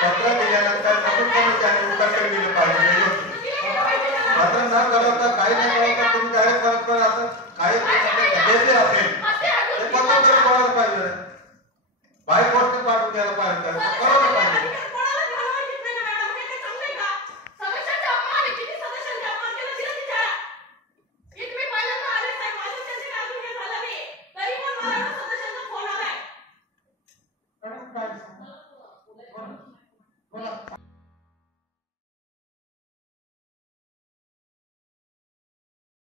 पत्र दिल्यानंतर नक्कीच त्याने उत्तर दिलं पाहिजे मात्र न कळवता काही न कळवता तुम्ही डायरेक्ट परत असं काही असेल ते पत्र तरी कळवलं पाहिजे